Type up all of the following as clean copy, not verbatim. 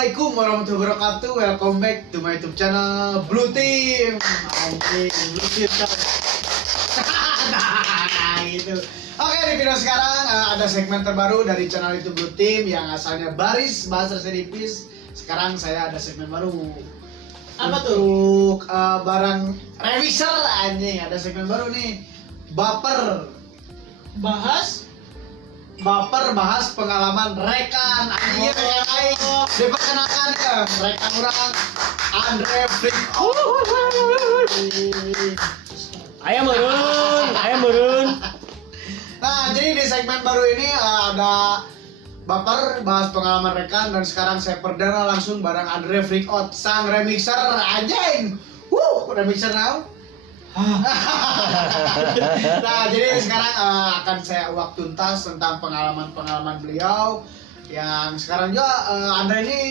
Assalamualaikum warahmatullahi wabarakatuh. Welcome back to my YouTube channel Blue Team. Anjing, Blue Team kan. Nah, gitu. Oke, di video sekarang ada segmen terbaru dari channel itu Blue Team yang asalnya baris bahasa sedipis. Sekarang saya ada segmen baru. Apa tuh? Untuk barang reviser anjing, ada segmen baru nih. Baper bahas pengalaman rekan anjing yang lain. Diperkenalkan ya rekan orang Andre Freak. Ayam meureun. Nah, jadi di segmen baru ini ada baper bahas pengalaman rekan, dan sekarang saya perdana langsung bareng Andre Freak Out, sang remixer anjing. Remixer now. Nah, jadi sekarang akan saya uak tuntas tentang pengalaman beliau yang sekarang juga Andre ini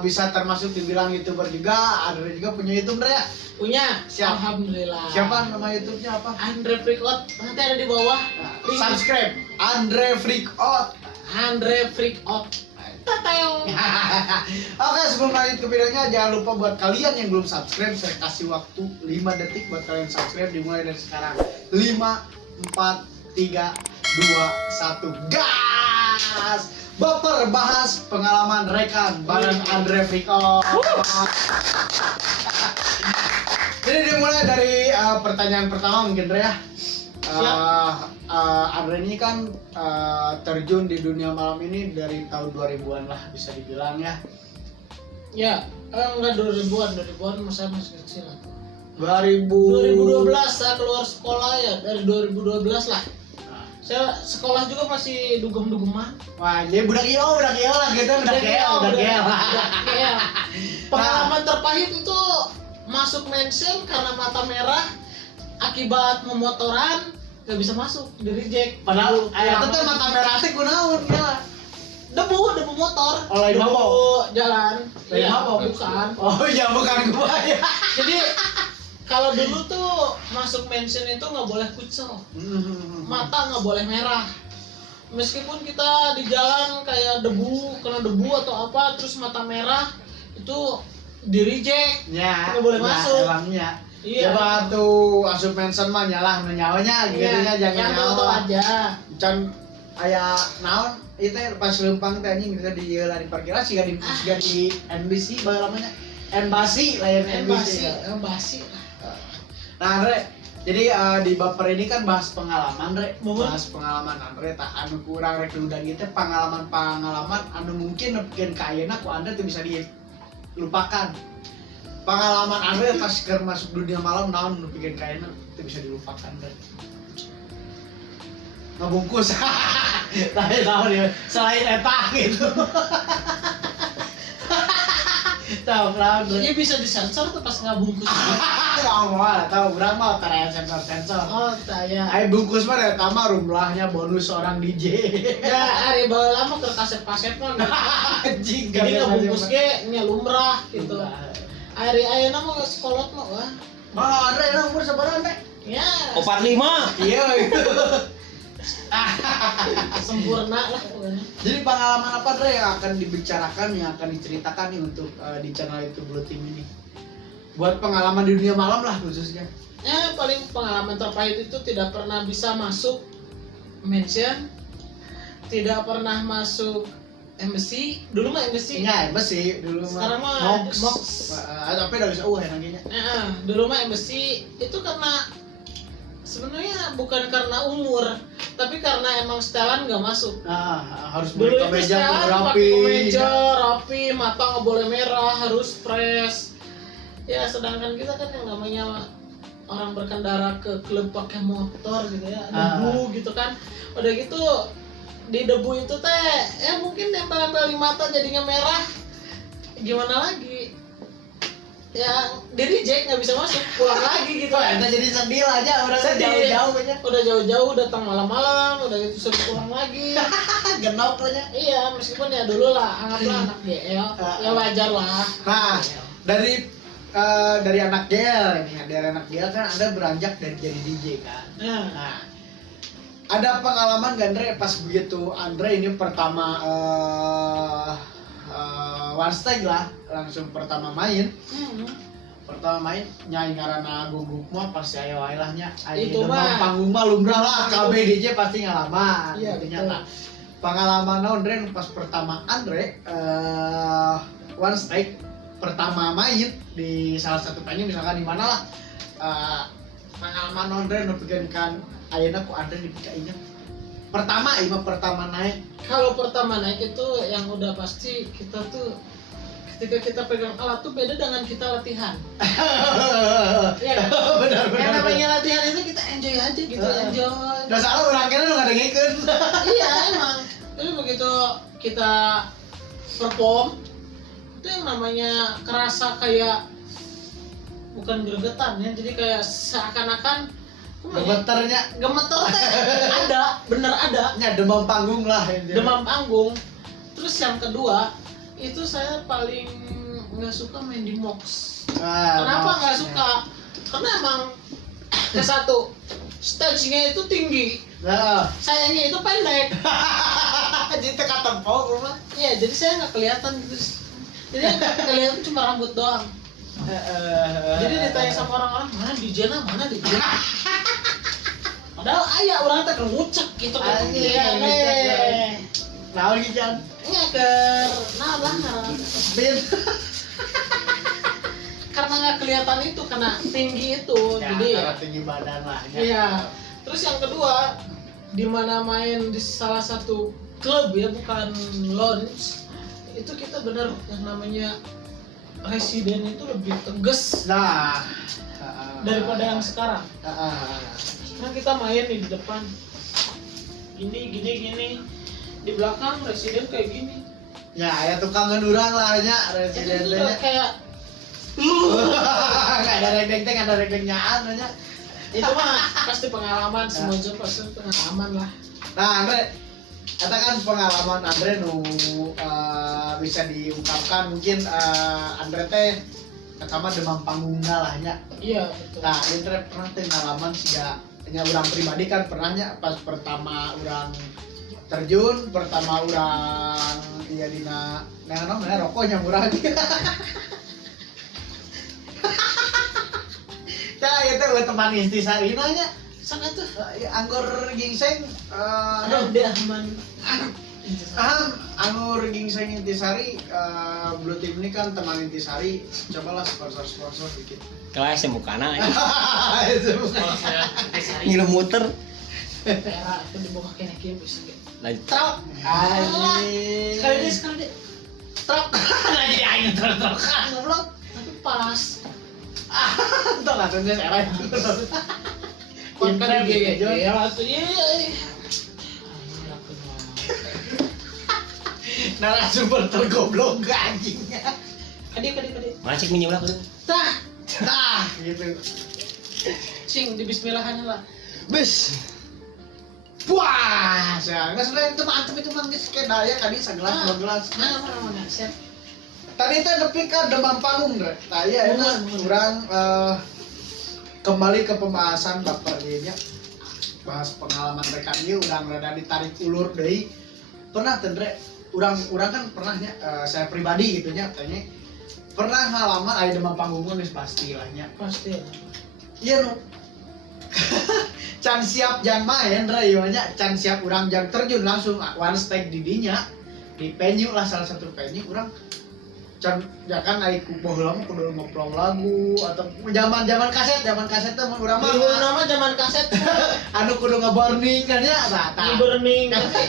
bisa termasuk dibilang YouTuber juga. Andre juga punya YouTube, Andre ya? Punya. Siap. Alhamdulillah. Siapa nama YouTube-nya apa? Andre Freak Out. Nanti ada di bawah. Nah, subscribe Andre Freak Out. Andre Freak Out. Tateo. Oke, sebelum lanjut ke videonya, jangan lupa buat kalian yang belum subscribe, saya kasih waktu 5 detik buat kalian subscribe, dimulai dari sekarang. 5, 4, 3, 2, 1, gas! Baper bahas pengalaman rekan bareng Andre Freak Out. Jadi dimulai dari pertanyaan pertama mungkin, Andre ya. Andre ini kan terjun di dunia malam ini dari tahun 2000-an lah bisa dibilang ya. Ya, enggak 2000-an masa masih kecil lah. 2012 saya keluar sekolah ya, dari 2012 lah. Saya sekolah juga masih dugem-dugeman. Wah, jadi budak iyo lah gitu, budak iyo. Pengalaman terpahit itu masuk mention karena mata merah akibat memotoran, gak bisa masuk, di reject. Padahal ayat itu mata merah teh kunaon ya. Debu motor. Oh, lain debu mabok. Jalan. Lain mabok. Bukan. Oh iya, bukan gua ya. Jadi kalau dulu tuh masuk mention itu nggak boleh kucel, mata nggak boleh merah. Meskipun kita di jalan kayak kena debu atau apa, terus mata merah itu di reject, Ya, nggak boleh masuk. Emangnya. Iya. Coba tuh asup mention mah nyalah nyawanya gitu nya, jangan tahu nyawa. aja. Can aya naon itu pas lempang teh anjing kita di di parkiran sih di NBC bae lamanya. Embassy lain NBC. Basi. Nah, Andre, jadi di baper ini kan bahas pengalaman, Andre. Mohon. Bahas pengalaman Andre tak anu kurang rek udah gitu pengalaman anu mungkin nepikeun ka ayeuna ku Andre tuh bisa dilupakan. Pengalaman Andre pas keur masuk dunia malam naon nepikeun ka ayeuna tuh bisa dilupakan, Andre. Ngebungkus. Tahu dia selain eta gitu. Tahu lah, Andre. Ini bisa disensor tuh pas nggak bungkus. Tahu lah, tahu berapa tarian sensor. Oh, saya. Ayo bungkus mah dari tambah rumlahnya bonus seorang DJ. Ya, hari baheula mah keur kaset mah. Anjing, Jadi nggak bungkus ge nya lumrah gitu. Hari ayeuna mah sekolot mah wah. Oh, Andre, lu umur sabaraha, Andre? Ya, 45. Iya. sempurna lah pokoknya. Jadi pengalaman apa, Andre, yang akan dibicarakan, yang akan diceritakan nih untuk di channel itu Blue Team ini? Buat pengalaman di dunia malam lah khususnya. Ya, paling pengalaman terpahit itu tidak pernah bisa masuk mention, tidak pernah masuk embassy. Dulu mah embassy. Iya, embassy dulu mah. Sekarang mah Mox. Tapi udah bisa nangginya. Dulu mah embassy itu karena sebenarnya bukan karena umur, tapi karena emang setelan nggak masuk. Nah, harus Dulu beli itu kemeja setelan rapi. pakai kemeja rapi, mata nggak boleh merah, harus fresh. Ya, sedangkan kita kan yang namanya orang berkendara ke klub pakai motor gitu ya, debu gitu kan. Udah gitu di debu itu teh ya mungkin nempel-nempel di mata jadinya merah. Gimana lagi? Ya di reject, nggak bisa masuk, pulang lagi gitu. Kita jadi sedih aja, udah jauh-jauh aja. Udah jauh-jauh datang malam-malam, udah gitu suruh pulang lagi. Genok aja. Iya, meskipun ya dulu lah anggaplah anak GL, ya wajar lah. Nah, dari anak GL ini, dari anak GL kan Anda beranjak dari jadi DJ kan. Nah, ada pengalaman gak Andre pas begitu Andre ini pertama one stake lah langsung pertama main nyai ngaranna guguk mah pasti ayo wae lah nya Itu demam mah. panggung mah lumrah lah KBDJ pasti ngalaman Iya, intinya betul. lah pengalaman Andre pas pertama Andre one stake pertama main di salah satu venue misalkan di mana lah pengalaman Andre nu pikeunkan ayeuna ku Andre dipikainya pertama pertama naik Kalau pertama naik itu yang udah pasti kita tuh ketika kita pegang alat tuh beda dengan kita latihan. Iya kan? benar Yang namanya latihan itu kita enjoy aja gitu, enjoy. Nah salah orang kira lu ngadengikeun. Iya emang. Tapi begitu kita perform itu yang namanya kerasa kayak bukan gregetan ya, jadi kayak seakan-akan Gemeternya gemeter teh ada, bener ada. nya demam panggung lah intinya. Demam panggung. Terus yang kedua itu saya paling nggak suka main di MOX. Kenapa nggak suka? Karena emang ke satu stage-nya itu tinggi, Nah, sayangnya itu pendek. jadi teka tempo rumah. Iya, jadi saya nggak kelihatan gitu. Jadi yang kelihatan cuma rambut doang. Jadi ditanya sama orang-orang mana DJ-na, mana DJ-na. Padahal ayah orang teh kemucek gitu kan. Iya, nah lagi Jan. Ngeker, nah lah Bin. karena nggak kelihatan itu, karena tinggi itu, Ya, jadi karena tinggi badan lah. iya. Terus yang kedua, di mana main di salah satu klub ya, bukan lounge, itu kita benar yang namanya residen itu lebih tegas Nah, daripada yang sekarang. Sekarang kita main nih di depan, gini, di belakang residen kayak gini. ya ya tukang ngedurang lah nya Itu residennya. udah kayak Enggak ada rekdeng, ada rekdengnyaan nya. itu mah pasti pengalaman, semua job pasti pengalaman lah. Nah, Andre, katakan pengalaman Andre nu bisa diungkapkan mungkin Andre teh pertama demam panggungna lah nya. Iya betul. Nah, Andre pernah teh ngalaman siga nya urang pribadi kan pernahnya pas pertama urang terjun, pertama urang dia dina namanya rokoknya murah. Tah itu buat teman istisari nanya Sana tuh anggur gingseng aduh dia aman. anggur gingseng intisari Blue Team ini kan teman intisari, cobalah sponsor dikit. Kelas mukana ya. Itu bukan. Kalau saya disari Ngilu muter. era itu dibawa kena game bisa gitu. Lanjut. Truk anjing. Sekali deh. Truk lagi aing truk kan goblok. Tapi pas Tuh enggak tuh era itu. konten Intrem, GG Jon. ya langsung iya. Narasumber tergoblok anjingnya. Kadi. Masih minyak lah. Tah, Gitu. cing di bismillahan lah. Bes. Wah, saya nggak sebenarnya itu mantep itu mah geus kayak daya kali segelas dua gelas. Mana set. Tadi teh nepi ka demam panggung deh. Nah, iya Bener. kurang kembali ke pembahasan baper ieu nya. Bahas pengalaman mereka ieu urang rada ditarik ulur deui. Pernah teh Dre, urang kan pernahnya saya pribadi gitu nya tanya pernah ngalaman aya demam panggung geus pasti lah nya. Pasti. Iya nu. Can siap jang main Dre ieu nya, can siap urang jang terjun langsung one stake di dinya. Di venue lah salah satu venue urang can ya kan ai ku baheula mah kudu ngoplong lagu atau zaman kaset teh mun urang mah Dulu nama zaman kaset anu kudu nge-burning kan ya di burning. Tapi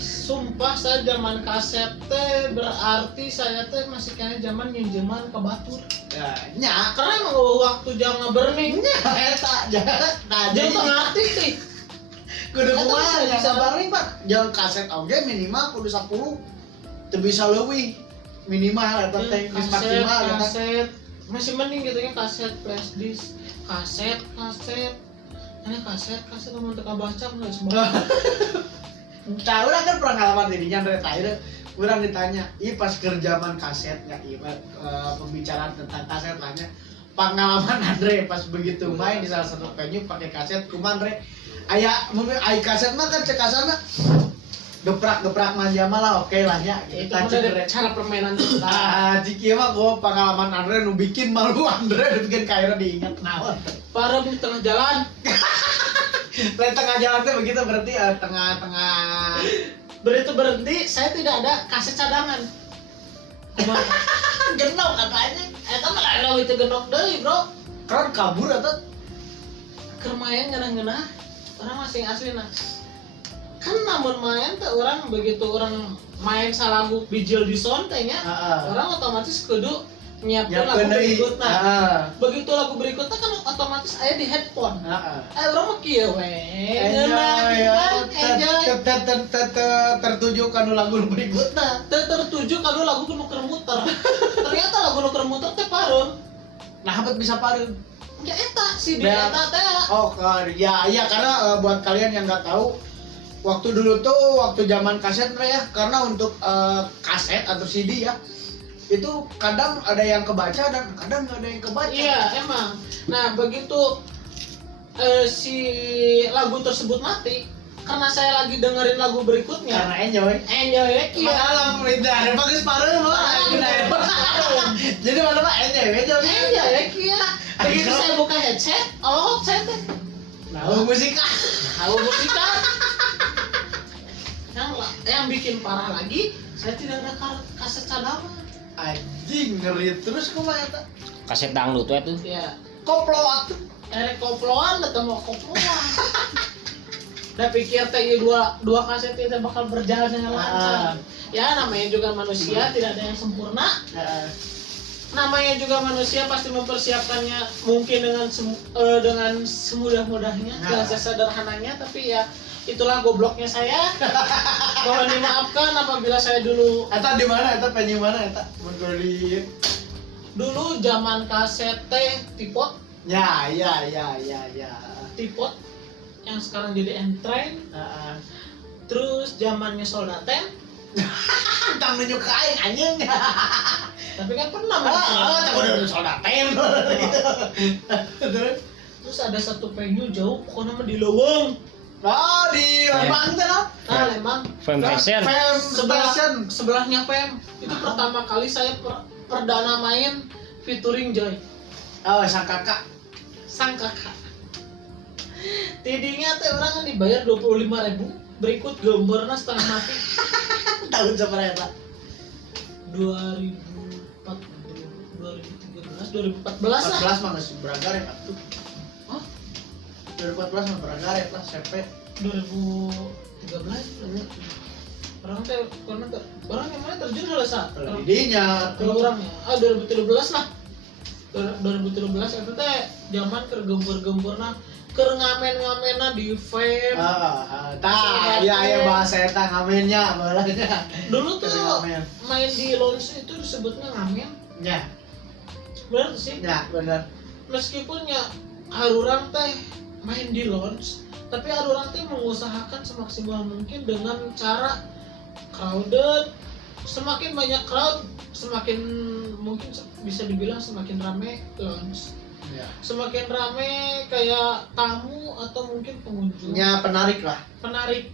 sumpah saya zaman kaset teh berarti saya teh masih kena zaman nyenjeman ke batur. ya nya Karena emang waktu jam nge-burning eta nah jam jadi tengah arti sih. kudu Eta kumaha bisa nya bisa burning Pak jang kaset oge minimal kudu 10 teu bisa leuwih minimal eta teh geus maksimal eta kaset masih mending gitu ya, kaset flash disk, kaset ini kaset mau teka baca nggak semua. Tahu lah kan pengalaman dirinya dari terakhir kurang ditanya, iya pas kerjaman kaset nggak iya pembicaraan tentang kaset lahnya pengalaman Andre pas begitu main di salah satu venue pakai kaset kuman Andre ayah kaset mah kan cekasana geprak manja malah oke lah ya itu gitu. mah Cik, dari Andre. cara permainan kita. Ciki mah gua pengalaman Andre nu bikin malu Andre nu bikin kaira diingat naon. Parah di tengah jalan. Lain tengah jalan teh begitu berarti tengah-tengah. Begitu berhenti, saya tidak ada kaset cadangan. Kumaha? Genok katanya. Eta mah lain itu genok deui, Bro. Kan kabur atau Keur main ngeunah-ngeunah, orang masing aslina. Kan namun main teh orang begitu orang main salagu bijil di sound teh nya, orang otomatis kudu nyiapkeun lagu berikutna. Begitu lagu berikutnya kan otomatis aya di headphone. Orang mah kieu we. Tertuju kanu lagu berikutna. Tertuju kalau lagu nu keur muter. Ternyata lagu nu keur muter teh pareun. Nah, hampir bisa pareun. Ya eta si di Dan- eta teh. Oh, ya karena buat kalian yang nggak tahu, waktu dulu tuh waktu zaman kaset ya, karena untuk kaset atau CD ya, itu kadang ada yang kebaca dan kadang nggak ada yang kebaca. Iya, emang. Nah, begitu si lagu tersebut mati, karena saya lagi dengerin lagu berikutnya. Karena enjoy. Enjoy ya, kieu. Malam lidah, bagus pareun mah. Jadi mana mah enjoy. Enjoy ya, kieu. Begitu saya buka headset, saya teh Nah, musik tahu musika. Yang bikin parah lagi, saya tidak ada kaset cadangan. anjing ngeri terus kumaha eta. Kaset dangdut we tuh. Ya, Koplo atuh. koploan atau mau koploan. Udah pikir teh ieu dua kaset itu bakal berjalan dengan lancar. Ya namanya juga manusia, tidak ada yang sempurna. Namanya juga manusia pasti mempersiapkannya mungkin dengan semudah-mudahnya, dengan sesederhananya, tapi ya itulah gobloknya saya. Mohon dimaafkan apabila saya dulu Eta di mana? Eta penyu mana eta? Mun kudu di dulu zaman kaset teh tipot ya. tipot yang sekarang jadi N-Train, terus zamannya Soldaten, Tang nunjuk ka aing anjing. tapi kan pernah Tak udah soldaten. terus ada satu venue jauh pokoknya mah di Leuweung. Oh, di Lembang teh no? Nah, Lembang. Fem Fashion. Sebelahnya PEM. Itu pertama kali saya perdana main featuring Joy. Oh, sang kakak. Sang kakak. Tidinya teh orang kan dibayar 25.000, berikut gambarna setengah mati. Tahun sabaraha eta? 2014 lah. 14 mah geus beragaret atuh. Hah? 2014 mah beragaret lah CP. 2013 orang teh orang yang mana terjun selesai Kalau didinya kalau orangnya 2013 lah 2013 itu teh zaman keur gembur-gemburna keur ngamen-ngamenna di vape. Ya bahasa eta ngamennya balanya. Dulu tuh Ngamen. main di lounge itu disebutnya ngamen. Ya, Bener sih. ya benar. Meskipun ya harurang teh main di lounge, tapi harurang teh mengusahakan semaksimal mungkin dengan cara crowded. Semakin banyak crowd, semakin mungkin bisa dibilang semakin rame lounge. Ya. Semakin rame kayak tamu atau mungkin pengunjung. Ya penarik lah. Penarik.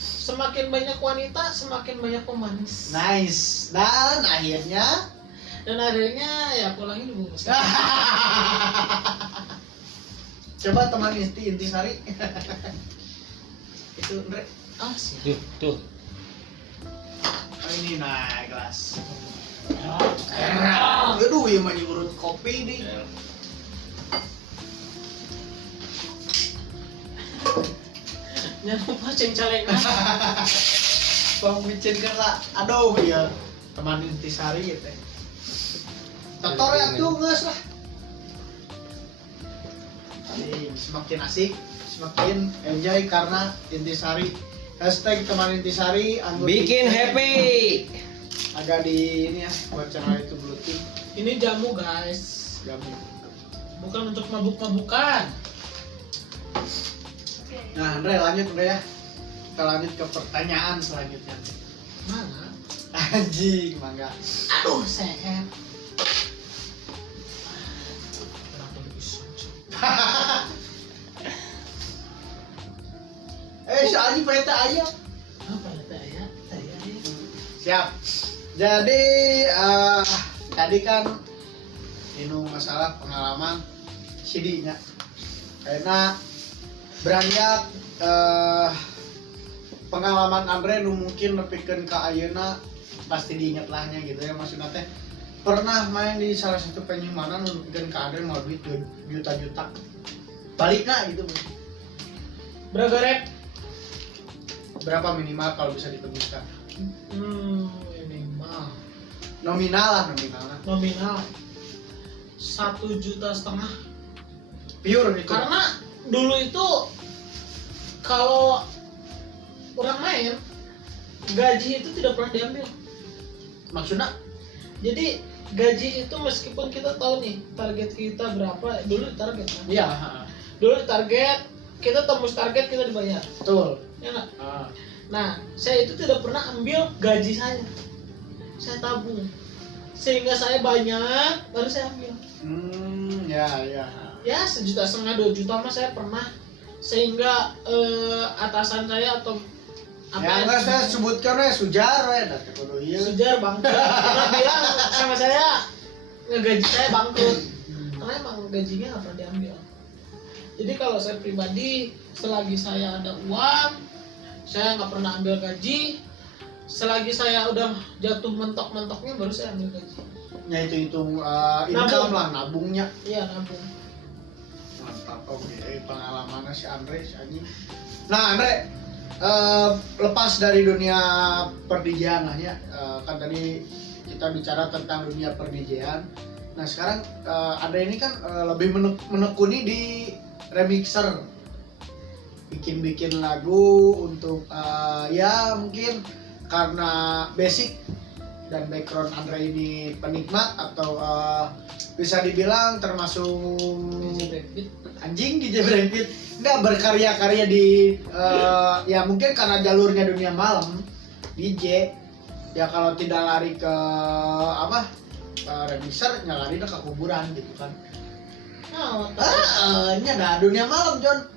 Semakin banyak wanita, semakin banyak pemanis. Nice. Dan akhirnya Ya pulangnya dibungkus. coba teman Intisari. Itu Andre. Sih. Tuh. Oh, ini naik kelas. Aduh, yang mah urut kopi nih. Jangan lupa ceng-caleng. Bang micin kan lah. Aduh, ya teman Intisari gitu. Tator ya tuh nges lah. Semakin asik, semakin enjoy karena Intisari. Hashtag teman Intisari Bikin happy. agak di ini ya buat channel itu Blue Team. Ini jamu guys, Jamu. bukan untuk mabuk-mabukan. Nah, Andre lanjut Andre ya. Kita lanjut ke pertanyaan selanjutnya. Mana? Anjing, mangga. Aduh, sehat. Kenapa bisa? Si Aji peta aja. Apa ya? Siap. Jadi tadi kan ini masalah pengalaman CD-nya. Karena beranjak pengalaman Andre nu mungkin nepikeun ka ayeuna pasti diingat lahnya gitu ya, maksudnya teh pernah main di salah satu venue mana nu nepikeun ka Andre mau duit juta-juta. Baliknya gitu. Berapa rep? Berapa minimal kalau bisa ditembuskan? Minimal. Nominal lah, nominal. Nominal 1,5 juta. Pure gitu. Karena dulu itu kalau orang main gaji itu tidak pernah diambil. Maksudnya Jadi gaji itu meskipun kita tahu nih target kita berapa, dulu target kan? iya, Dulu target, kita tembus target kita dibayar. betul. Ya nggak? Ah. Nah, saya itu tidak pernah ambil gaji saya. Saya tabung. Sehingga saya banyak baru saya ambil. Ya, ya. Ya 1,5 juta, 2 juta mah saya pernah. Sehingga atasan saya atau Ya enggak saya sebutkan ya Sujar ya, dah kudu ieu. Sujar bangkrut. Pernah bilang sama saya ngegaji saya bangkrut. Karena emang gajinya nggak pernah diambil. Jadi kalau saya pribadi, selagi saya ada uang, saya nggak pernah ambil gaji. Selagi saya udah jatuh mentok-mentoknya, baru saya ambil gaji. Ya itu income lah, nabungnya. Iya, nabung. Mantap. Oke, pengalamannya si Andre si anjing. Nah, Andre lepas dari dunia per-DJ-an lah ya, kan tadi kita bicara tentang dunia per-DJ-an. Nah sekarang ada ini kan lebih menekuni di remixer, bikin lagu untuk ya mungkin karena basic dan background Andre ini penikmat atau bisa dibilang termasuk anjing DJ Brandit nggak berkarya-karya di ya mungkin karena jalurnya dunia malam DJ ya, kalau tidak lari ke apa remixer ya lari ke kuburan gitu kan. Nya dunia malam John.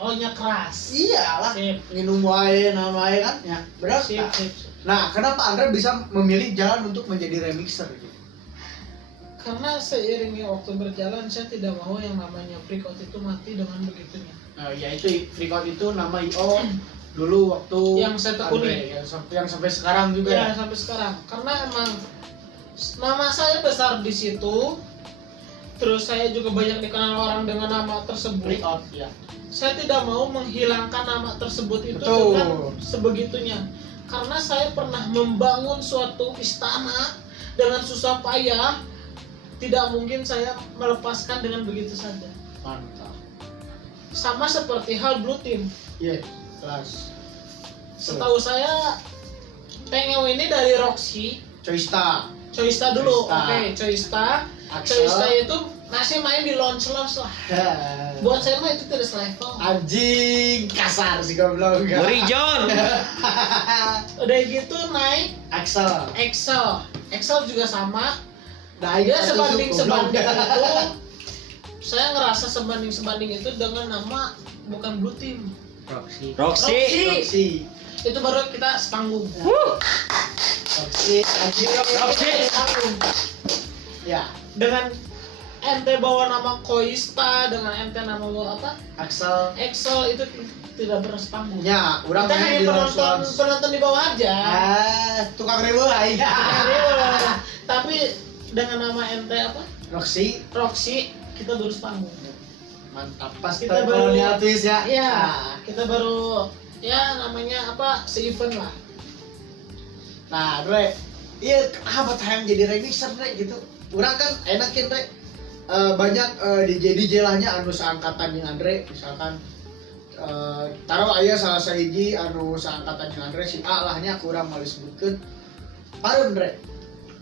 Oh nya keras. Iyalah. Sip. Minum wae namanya kan ya. Benar. Sip. Nah, kenapa Andre bisa memilih jalan untuk menjadi remixer gitu? Karena seiringnya waktu berjalan, saya tidak mau yang namanya freakout itu mati dengan begitunya. Ya itu freakout itu nama IO dulu waktu Yang saya tekuni. Andre, yang sampai sekarang juga. Ya, sampai sekarang. Karena emang nama saya besar di situ. Terus saya juga banyak dikenal orang dengan nama tersebut. Freakout ya. Saya tidak mau menghilangkan nama tersebut itu Betul. dengan sebegitunya. Karena saya pernah membangun suatu istana dengan susah payah. Tidak mungkin saya melepaskan dengan begitu saja. Mantap. Sama seperti hal Blue Team. Iya, kelas. Setahu saya PNGW ini dari Roxy, Choista. Choista dulu. Choista. Oke, Choista. Axel. Choista itu masih main di launch lah. Buat saya mah itu tidak selevel. Anjing kasar sih goblok. Muri John. Udah gitu naik Axel. Excel juga sama. Nah, Dia itu sebanding goblok. itu. Saya ngerasa sebanding itu dengan nama bukan Blue Team. Roxy. Roxy. Roxy. Itu baru kita sepanggung. Roxy. Anjing Roxy. Sepanggung. Ya, Dengan ente bawa nama Koista, dengan ente nama bawa apa? Axel. Excel itu tidak pernah sepanggung. Ya, orang Kita main hanya di penonton launch. penonton di bawah aja. Tukang ribu ya. Tapi dengan nama ente apa? Roxy. Roxy, kita baru sepanggung. Mantap. Pas Kita baru- kolonial twist ya. Iya, kita baru ya namanya apa? Se-event lah. Nah, Dre, iya apa yang jadi remixer Dre gitu. Urang kan enakin Dre. Banyak DJ lahnya anu seangkatan dengan Andre, misalkan taruh aya salah sahiji anu seangkatan dengan Andre si A lahnya kurang mau disebutkeun. Pareum Dre.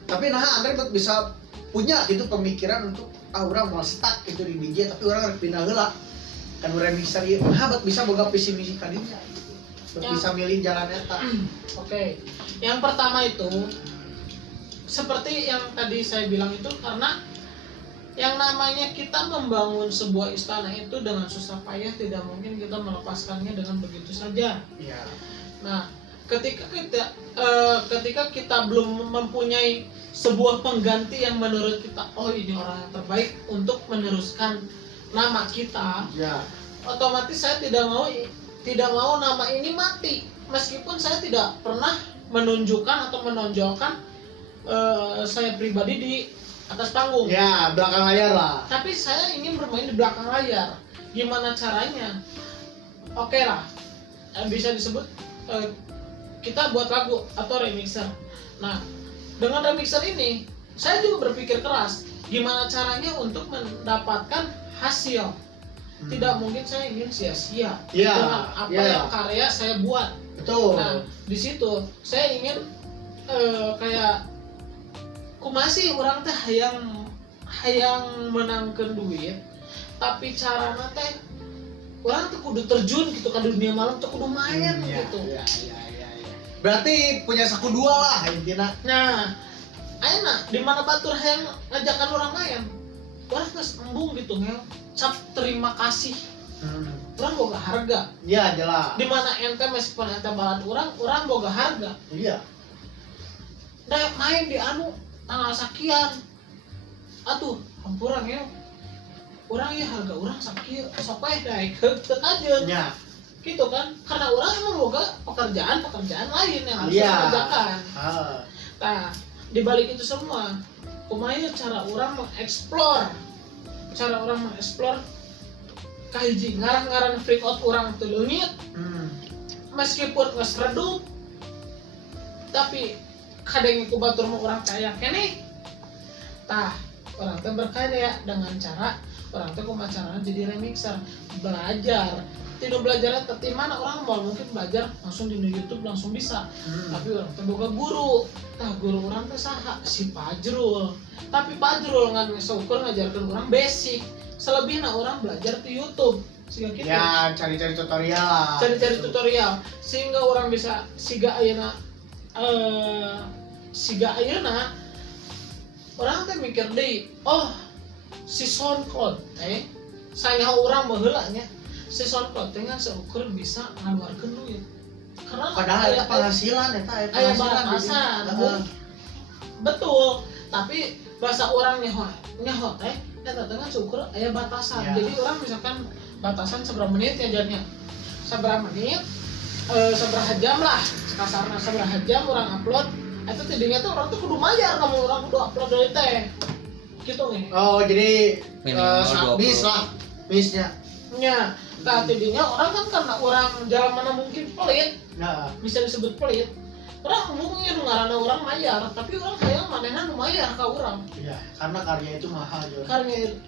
Tapi nah Andre bisa punya gitu pemikiran untuk urang mau stuck gitu di DJ tapi urang harus pindah heula. Kan remixer ieu nah bisa boga visi misi kadinya gitu. Ya. Bisa milih jalan eta. Oke. Yang pertama itu seperti yang tadi saya bilang itu karena yang namanya kita membangun sebuah istana itu dengan susah payah, tidak mungkin kita melepaskannya dengan begitu saja. Iya. Nah, ketika kita belum mempunyai sebuah pengganti yang menurut kita oh ini orang yang terbaik untuk meneruskan nama kita, Ya. otomatis saya tidak mau nama ini mati meskipun saya tidak pernah menunjukkan atau menonjolkan saya pribadi di atas panggung. Ya, belakang layar lah. Tapi saya ingin bermain di belakang layar. Gimana caranya? Oke lah, bisa disebut kita buat lagu atau remixer. Nah, dengan remixer ini, saya juga berpikir keras. Gimana caranya untuk mendapatkan hasil? Tidak mungkin saya ingin sia-sia Ya, dengan apa ya. yang karya saya buat. Betul. Nah, di situ saya ingin kayak kumasi orang teh hayang menangkan duit, tapi caranya teh orang tuh kudu terjun gitu ke dunia malam tuh kudu main Ya, gitu. ya. Berarti punya saku dua lah intinya. Nah, ayeuna di mana batur hayang ngajakan orang main, orang geus embung gitu ngel. Cap terima kasih. Orang boga harga. Iya, jelas. Di mana ente meskipun ente balan orang boga harga. Iya. Da main di anu tanggal sekian. Atuh, hampura ngel. Orang ya harga orang sakieu, sok we daek teu kajeun. Ya. Gitu kan? Karena orang emang boga pekerjaan lain yang harus Iya. dikerjakan. Ah. Nah, di balik itu semua, kumaha cara orang mengeksplor kahiji ngaran-ngaran freak out orang teu leungit meskipun geus redup tapi kadang ku batur mah urang kaya keneh. Tah, orang teh berkarya dengan cara orang teh kumaha carana jadi remixer, belajar. Tidak belajarnya teti mana orang mau mungkin belajar langsung di YouTube langsung bisa. Tapi orang teh boga guru. Tah guru orang teh saha? Si Fajrul. Tapi Fajrul ngan seukur ngajarkeun orang basic. Selebihnya orang belajar di YouTube. Sehingga gitu. Ya, cari-cari tutorial lah. Cari-cari tutorial sehingga orang bisa siga ayeuna orang teh mikir deui, oh si SoundCloud saya orang baheula nya. Si SoundCloud teh seukur bisa ngaluarkeun duit. Karena Padahal itu penghasilan eta aya batasan. Betul, tapi bahasa orang nyaho teh eta teh seukur aya batasan. Ya. Jadi orang misalkan batasan seberapa menit ya jadinya. Seberapa menit seberapa jam lah kasarna seberapa jam orang upload itu tidinya tuh orang tuh kudu mayar kamu orang kudu upload dari teh gitu nih. Oh, jadi Minimal 20. bis lah. Bisnya. Ya, nah tidinya orang kan karena orang jalan mana mungkin pelit, Nah, bisa disebut pelit. Orang mungkin ngaranna orang mayar, tapi orang hayang manehna nu mayar ka urang. iya, karena karya itu mahal, Jo.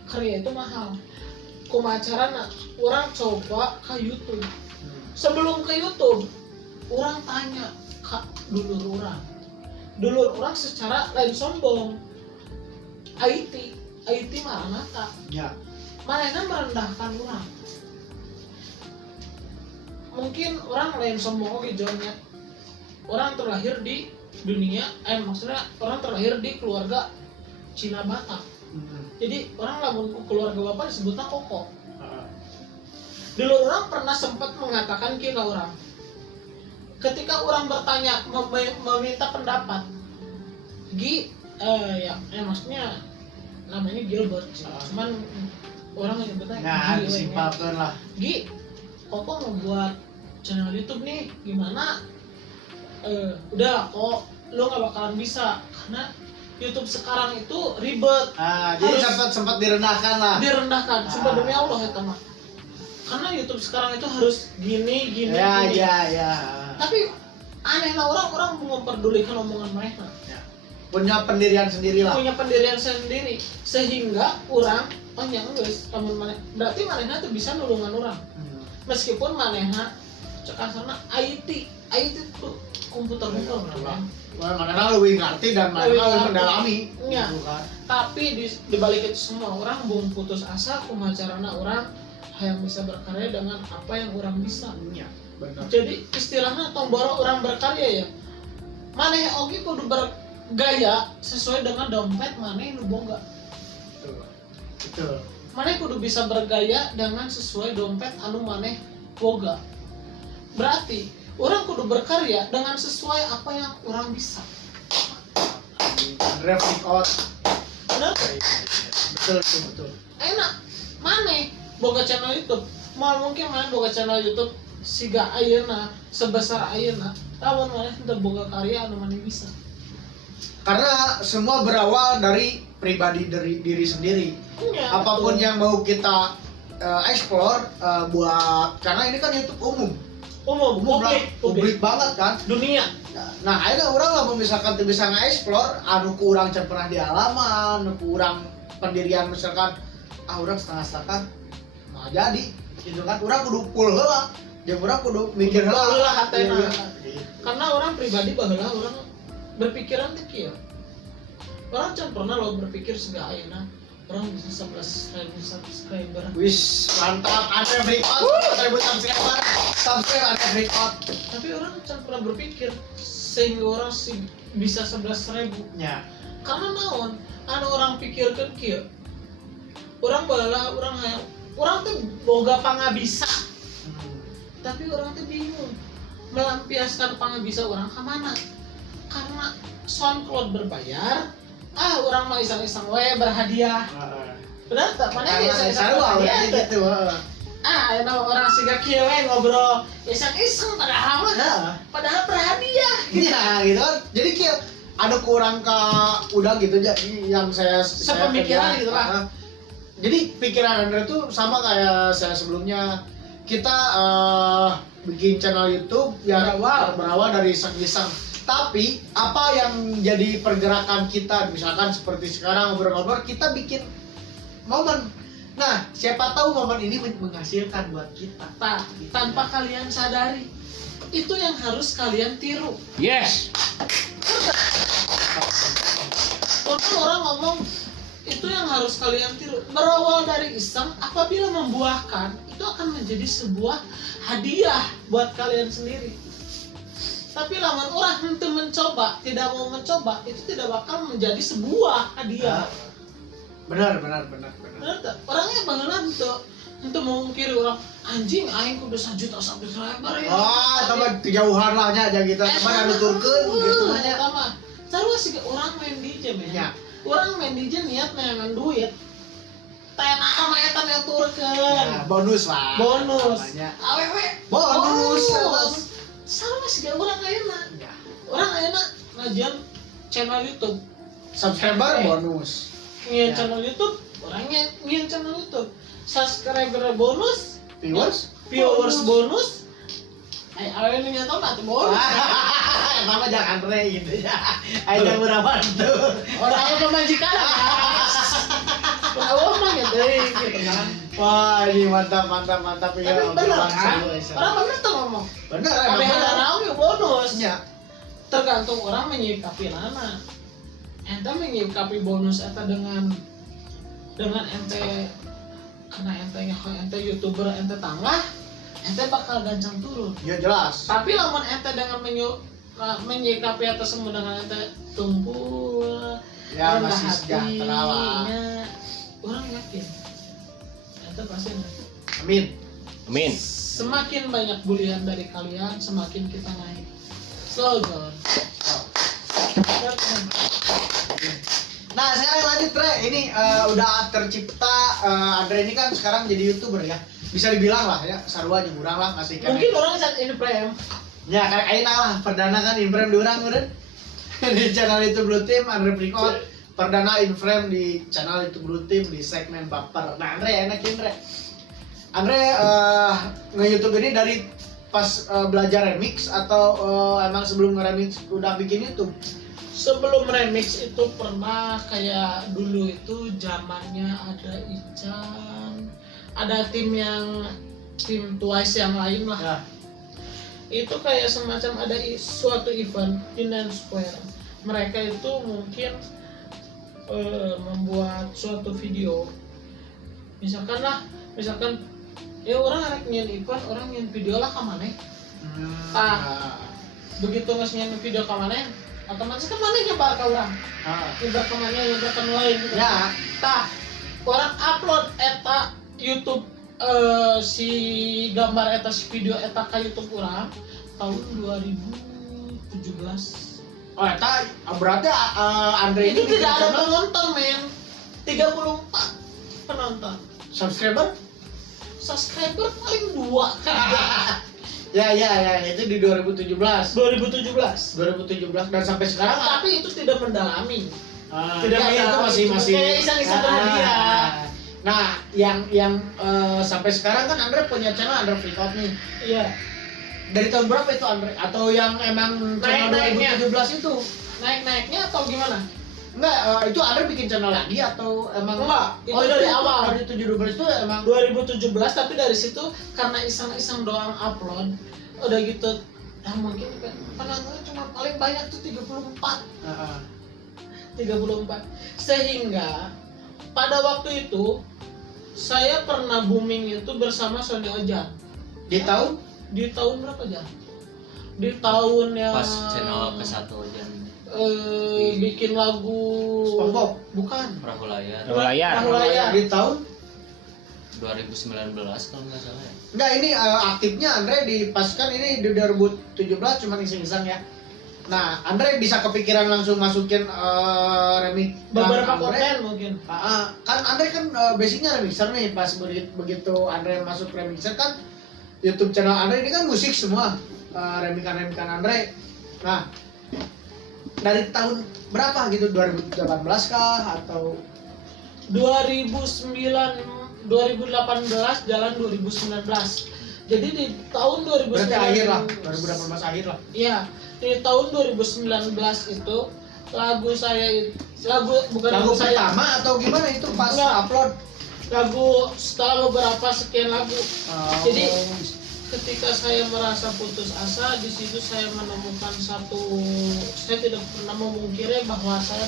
Karya itu mahal. Kumaha carana? Orang coba ke YouTube. Sebelum ke YouTube, orang tanya ke dulur orang. Dulur orang secara lain sombong. IT maranata. Ya. Manehna merendahkan orang. Mungkin orang lain sombong oke jawabnya. Orang terlahir di dunia, maksudnya orang terlahir di keluarga Cina Batak. Jadi orang lamun keluarga bapak disebutnya koko. Dulu orang pernah sempat mengatakan ke orang. Ketika orang bertanya meminta pendapat, maksudnya namanya Gilbert, cuman orang menyebutnya Nah, Gi. disimpalkan lah. Gi, koko mau buat channel YouTube nih, gimana? Udah kok, lo nggak bakalan bisa karena YouTube sekarang itu ribet. Jadi sempat direndahkan lah. Direndahkan, sumpah demi Allah ya teman. Karena YouTube sekarang itu harus gini. Ya. Tapi anehnya orang memperdulikan omongan mereka. Ya. Punya pendirian sendiri lah. Punya pendirian sendiri, sehingga orang guys, berarti manehna tuh bisa nulungan orang. Meskipun manehna cekasana IT itu komputer kan. Mana lebih ngerti dan mana lebih mendalami. Iya. Gitu kan. Tapi di balik itu semua orang belum putus asa kumaha carana orang yang bisa berkarya dengan apa yang orang bisa. Iya, benar. Jadi istilahnya tomboro orang berkarya ya. Maneh oge kudu bergaya sesuai dengan dompet maneh nu boga. Betul. Maneh kudu bisa bergaya dengan sesuai dompet anu maneh boga. Berarti orang kudu berkarya dengan sesuai apa yang orang bisa. Andre Frikot. Bener? Betul. Enak mana boga channel YouTube, mal mungkin mana boga channel YouTube siga ayeuna sebesar ayeuna, lamun mana teu boga karya anu mana bisa. Karena semua berawal dari pribadi dari diri sendiri. Ya, Apapun betul. yang mau kita explore buat, karena ini kan YouTube umum lah, publik banget kan. dunia. Nah, akhirnya orang lah misalkan tuh bisa nge-explore anu ku urang can pernah di halaman, anu ku urang pendirian misalkan orang setengah-setengah mau jadi gitu kan. Urang kudu full heula, jeung urang kudu mikir Kudu full heula heula hatena. Gitu. Karena orang pribadi baheula orang berpikiran teh kieu. Orang can pernah lo berpikir sega ayeuna orang bisa 11.000 subscriber. Wis, mantap, Andre Frikot, 1000 subscriber. Subscribe Andre Frikot. Tapi orang can pernah berpikir sehingga orang bisa 11.000. Ya. Karena naon anu orang pikirkan kieu, orang bala orang tuh boga pangabisa, tapi orang tuh bingung melampiaskan pangabisa orang ke mana. Karena SoundCloud berbayar, orang mah iseng-iseng we berhadiah. Benar tak? Mana Karena iseng-iseng sarua berhadiah teh? gitu. Anu orang siga kieu we ngobrol iseng-iseng padahal mah padahal berhadiah. Iya gitu kan. Jadi kayak ada kurang ke udah gitu aja yang saya Sepemikiran gitu lah. Jadi pikiran Andre tuh sama kayak saya sebelumnya. Kita bikin channel YouTube yang berawal dari iseng-iseng. Tapi apa yang jadi pergerakan kita, misalkan seperti sekarang ngobrol-ngobrol, kita bikin momen. Nah, siapa tahu momen ini menghasilkan buat kita. Tanpa kalian sadari, itu yang harus kalian tiru. Yes. Waktu orang ngomong itu yang harus kalian tiru. Berawal dari iseng, apabila membuahkan, itu akan menjadi sebuah hadiah buat kalian sendiri. Tapi lamun orang itu mencoba, tidak mau mencoba, itu tidak bakal menjadi sebuah hadiah. Benar. Bener tak? Orangnya bagaimana untuk mengungkiri orang anjing aing kudu 1 juta subscriber ya. Tambah kejauhan lah nya aja gitu. Cuman anu turkeun gitu nya. Sama. Sarua sih orang main DJ men. Ya. Orang main DJ niat neangan duit. Tenang sama eta yang turkeun. Nah, bonus lah. Bonus. Namanya. Awewe. Bonus. Sarua sih orang ayeuna. Ya. Orang ayeuna ngajian channel YouTube. Subscriber bonus. Ngien Ya. channel YouTube, orangnya ngien channel YouTube. Subscriber bonus, viewers bonus. Awewe nu nyata mah teu bonus. Mama jangan Andre gitu ya. Ayo berapa tuh? Orangnya pemajikan. Awal mah gitu kan. Wah, ini mantap ya. Tapi benar kan? Orang benar tuh ngomong. Benar, Tapi ada bonus. Ya. Tergantung orang menyikapi nana. Ente menyikapi bonus eta dengan ente karena ente YouTuber ente tangah, ente bakal gancang turun. Ya jelas. Tapi lamun ente dengan menyikapi eta semua dengan ente tumpul, Ya rendah masih sejahtera lah. hatinya, orang yakin ente pasti naik. Amin. Amin. Semakin banyak bulian dari kalian, semakin kita naik. Slogan. Nah, sekarang lanjut Re. Ini udah tercipta Andre ini kan sekarang jadi YouTuber ya. Bisa dibilang lah ya, sarua jeung urang lah ngasih kan. Mungkin orang saat ini prem. Ya, kayak ayeuna lah perdana kan imprem di urang meureun. Di channel YouTube Blue Team Andre Frikot. Perdana inframe di channel YouTube Blue Team di segmen baper. Nah, Andre enak Andre. Andre nge-YouTube ini dari pas belajar remix atau emang sebelum nge-remix udah bikin YouTube? Sebelum remix itu pernah kayak dulu itu zamannya ada Ican, ada tim Twice yang lain lah. Ya. Itu kayak semacam ada suatu event di Nine Square. Mereka itu mungkin membuat suatu video. Misalkan ya orang rek nyen event, orang nyen video lah ka maneh. Begitu geus nyen video ka maneh, otomatis kan maneh nyebar ka urang. Nyebar ka maneh, nyebar ka lain gitu. Ya. Tah, orang upload eta YouTube si gambar eta si video eta ka YouTube urang. tahun 2017. Oh, eta berarti Andre Itu ini bikin tidak ada channel penonton, men. 34 penonton. subscriber? Subscriber paling 2 3. Ya, itu di 2017. 2017. Dan sampai sekarang Tapi itu tidak mendalami. tidak ya, itu masih kayak iseng-iseng dia. Nah, yang sampai sekarang kan Andre punya channel Andre Freakout nih. Iya. Dari tahun berapa itu Andre? Atau yang emang channel Naik-naiknya. 2017 itu? Naik-naiknya atau gimana? Enggak, itu Andre bikin channel lagi atau emang Enggak, itu dari awal. Dari 2017 itu emang 2017, tapi dari situ karena iseng-iseng doang upload, udah gitu ya mungkin penontonnya cuma paling banyak tuh 34. 34. Sehingga pada waktu itu saya pernah booming itu bersama Sony Ojan. di tahun Di tahun berapa, Jan? Di tahun yang Pas channel ke-1 aja. bikin lagu SpongeBob. bukan Perahu layar. Layar. Di tahun 2019 kalau nggak salah ya. enggak, ini aktifnya Andre di pas kan ini di 2017 cuma iseng-iseng ya. Nah, Andre bisa kepikiran langsung masukin remix beberapa Andre. konten mungkin. Kan Andre kan basicnya remixer nih. Pas begitu Andre masuk remixer kan YouTube channel Andre ini kan musik semua, remikan Andre. Nah, dari tahun berapa gitu, 2018 kah atau 2018 jalan 2019. Jadi di tahun 2019 berarti akhir lah, 2018 akhir lah. Iya, di tahun 2019 itu lagu saya bukan Lagu saya, pertama atau gimana itu pas Enggak. upload? lagu setelah beberapa sekian lagu. Jadi Oh, ketika saya merasa putus asa, di situ saya menemukan saya tidak pernah memungkiri bahwa saya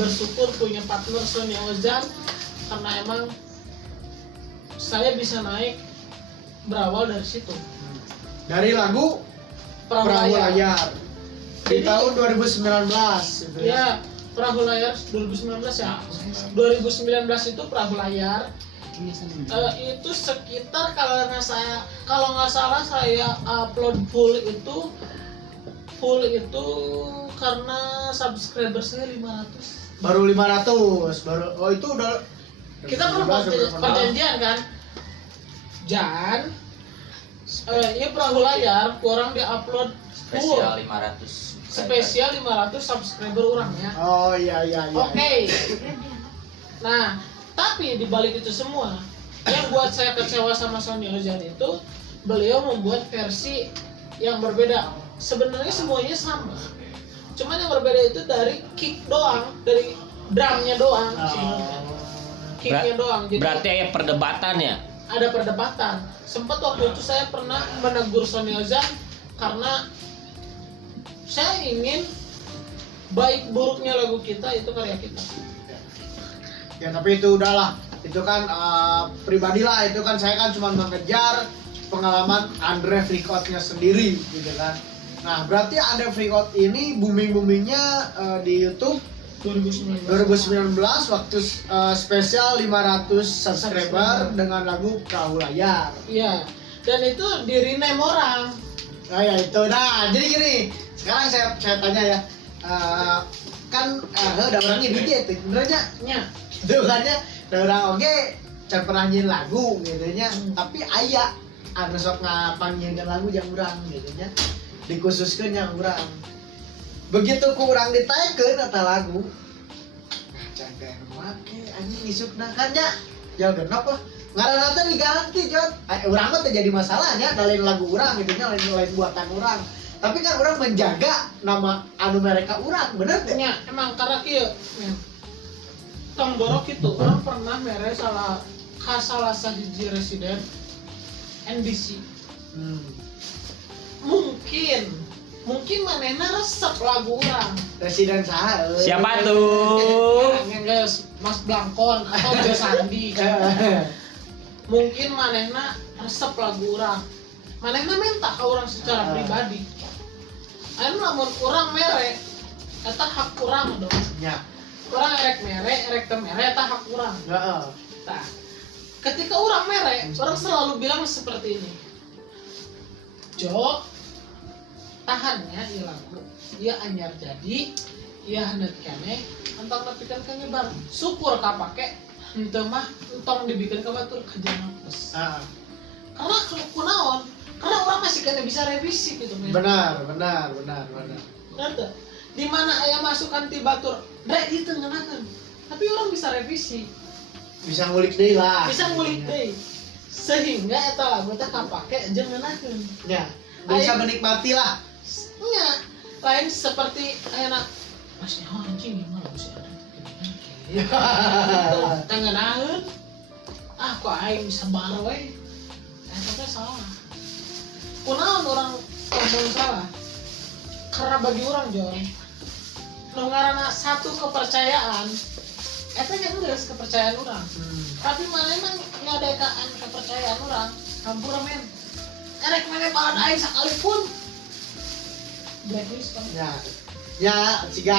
bersyukur punya partner Sony Ozan, karena emang saya bisa naik berawal dari situ. dari lagu Perahu Layar di Jadi- tahun 2019 gitu Ya, Perahu Layar 2019 ya. 2019 itu Perahu Layar. Itu sekitar kalau nggak salah saya upload full itu karena subscriber saya 500. Baru 500, oh itu udah Kita pernah perjanjian kan, Jan, ini Perahu Layar kurang diupload full Spesial 500 spesial 500 subscriber orangnya. Oh iya. Oke. Nah, tapi di balik itu semua, yang buat saya kecewa sama Sony Ozan itu, beliau membuat versi yang berbeda. Sebenarnya semuanya sama, cuman yang berbeda itu dari kick doang, dari drumnya doang. sebenarnya. Kicknya doang. Jadi Berarti ya perdebatan ya. ada perdebatan. Sempat waktu itu saya pernah menegur Sony Ozan karena saya ingin baik buruknya lagu kita itu karya kita. Ya tapi itu udahlah, itu kan pribadi lah, itu kan saya kan cuma mengejar pengalaman Andre Freakout-nya sendiri gitu kan. Nah berarti Andre Freakout ini boomingnya di YouTube 2019 waktu spesial 500 subscriber dengan lagu Perahu Layar. Iya, dan itu di rename orang. Nah ya itu, nah jadi gini, sekarang saya tanya ya, kan udah orangnya DJ itu, benernya Nya, itu kan ya, udah orang oke, can pernah nyanyi lagu gitu nya, tapi aya anu sok ngapanggilkeun lagu yang urang gitu nya, dikhususkeun yang urang. Begitu ku urang ditaekeun eta lagu, can kayak make anjing isukna kan nya, ya genep lah. Ngaranna teh diganti Jod. Urang mah teh jadi masalahnya, lain lagu urang gitu nya, lain buatan urang. Tapi kan orang menjaga nama anu mereka urang, bener teh? nya emang karena kieu, nya. Tong borok itu orang pernah mere salah sahiji residen NBC. Mungkin manehna resep lagu urang. Residen saha? Siapa tuh? Guys, Mas Blangkon atau Jo Sandi. Mungkin manehna resep lagu urang. Manehna minta ke orang secara pribadi. Anu lamun urang mere, eta hak urang dong. Ya. Urang erek teu mere eta hak urang. Heeh. Nah, ketika urang mere, orang selalu bilang seperti ini. Jo, tahannya ieu lagu ieu anyar jadi ieu handap keneh entong nepikeun ka nyebar syukur kapake henteu mah entong dibikeun ka batur kajian hapus karena kunaon karena orang masih kena bisa revisi gitu men. Benar. Ngerti? Di mana aya masukan ti batur da itu ngeunaheun tapi orang bisa revisi Bisa ngulik deui lah. bisa ngulik deui sehingga eta lagu teh kapake jeung ngeunaheun Ya, bisa menikmati lah. nya lain seperti ayeuna Mas nyaho anjing ieu mah lagu si ada teh ngeunaheun kok aing sabar we eta teh salah kunaon orang ngomong salah karena bagi orang Jon nu ngaranna satu kepercayaan eta nya geus kepercayaan orang tapi mana emang ngadekaan kepercayaan orang hampura men erek mana bahan aing sakalipun blacklist kan Ya, jika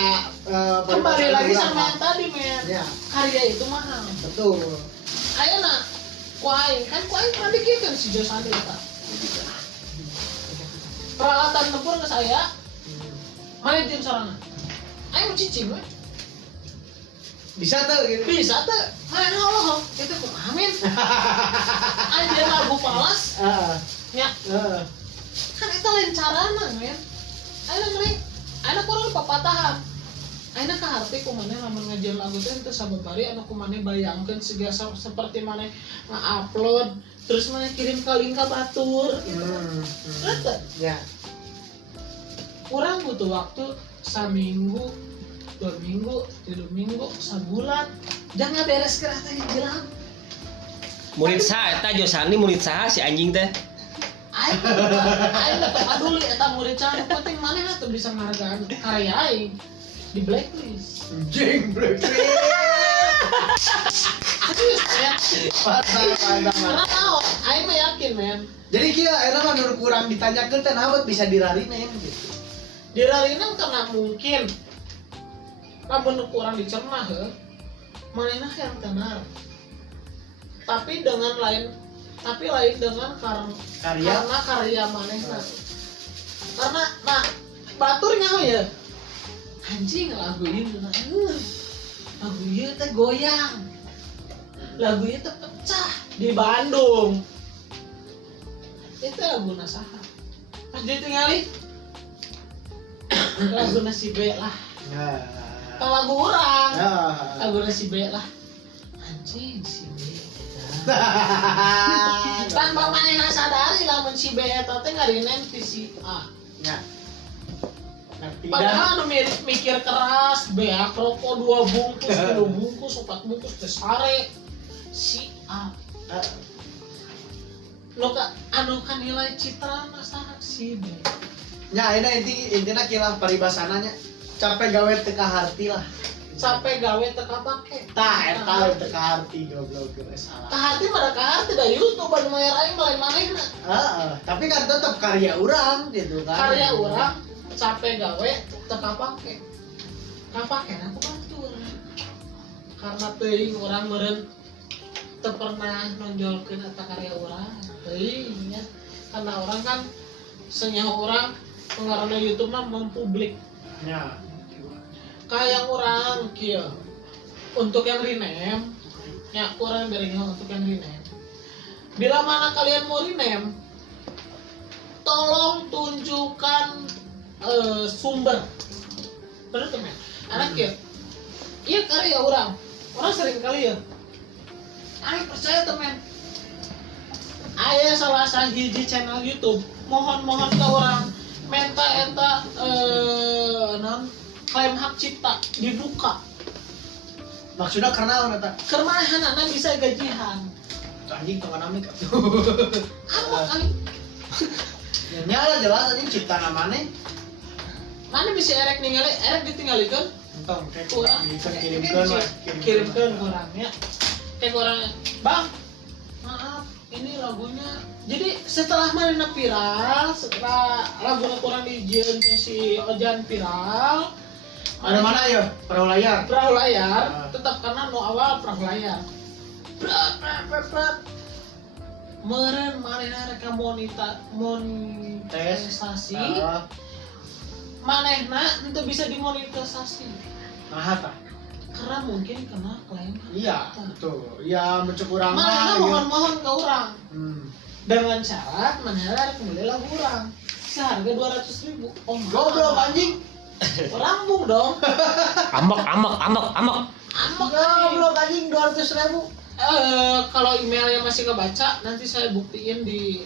kembali lagi sama yang tadi men Ya, karya itu mahal betul. ayeuna ku aing pernah dikikeun si Josandi eta peralatan tempur ke saya mana jeung sorangan aing cicing we Bisa tuh gitu. bisa teh mana Allah itu kumaha men anjeun lagu palas nya kan itu lain carana men ayeuna mending ayeuna kurang papatahan ayeuna kaharti kumaneh lamun ngajieun lagu teh teu sababari anu kumaneh bayangkeun segala seperti maneh nga-upload terus maneh kirim ka link ka batur gitu kan Ya. urang butuh waktu saminggu 2 minggu 3 minggu sabulan jangan beres ke teh jelang Murid saha eta Josani murid saha si anjing teh? aing teh peduli eta murid cara penting manehna tuh bisa ngargaan karya aing di blacklist Jeng blacklist. serius ya Mantap. karena tau aing mah yakin men Jadi kira eta mah nur kurang ditanyakeun teh naon bisa dirarinem gitu. dirarinem karena mungkin lamun kurang dicerna manehna yang tenar tapi dengan lain dengan karena karya manehna karena baturnya ya anjing lagu ini lagu ieu teh goyang lagu ieu teh pecah di Bandung itu laguna saha pas ditinggali laguna si B lah tong lagu urang laguna si B lah anjing si B tanpa manehna sadari lamun si B eta teh ngarinem ti si A Ya. Ngerti dan padahal anu mikir keras beak rokok 2 bungkus 3 bungkus 4 bungkus teh sare si A lo anu kan nilai citra saha si B nya ayeuna intina kilah paribasananya capek gawe teu kaharti lah. sampai gawe teka pake Tah eta teu kaharti goblok geus salah. kaharti mah kaharti da YouTube anu mayar aing lain manehna Tapi kan tetap karya urang gitu kan. karya urang capek gawe teka pake kapake aku batur karena teuing urang meureun teu pernah nonjolkeun eta karya urang teuing nya karena orang kan senyaho urang pengaruhna YouTube mah mempublik Ya. kayak orang kieu untuk yang rename ya kurang berinya untuk yang rename bila mana kalian mau rename tolong tunjukkan sumber bener teman anak kieu iya karya orang sering kali ya aing percaya teman aya salah sahiji channel YouTube mohon ke orang minta eta non klaim hak cipta dibuka Maksudnya karena eta kermahanana bisa gajihan anjing tong nami ka. apa kali Nya lah jelas anjing cipta namane. mana bisa erek ditinggalikeun Entong kayak kurang kirimkeun mah. kirimkeun orangnya kayak orang bang maaf ini lagunya jadi setelah mana viral setelah lagu kurang dijieun si Ojan viral Ada mana ya? Perahu layar. perahu layar tetap karena no awal perahu layar meureun manehna rek monetisasi manehna itu bisa dimonetisasi Nah, tah. karena mungkin kena klaim. Iya, betul. Ya mencek urang Manehna mah. mohon-mohon ke orang Hmm. dengan syarat manehna rek meuli lagu urang seharga 200.000. Oh, Goblok anjing. rambung dong. Amak. Amak Goblok anjing 200.000. Kalau emailnya masih kebaca, nanti saya buktiin di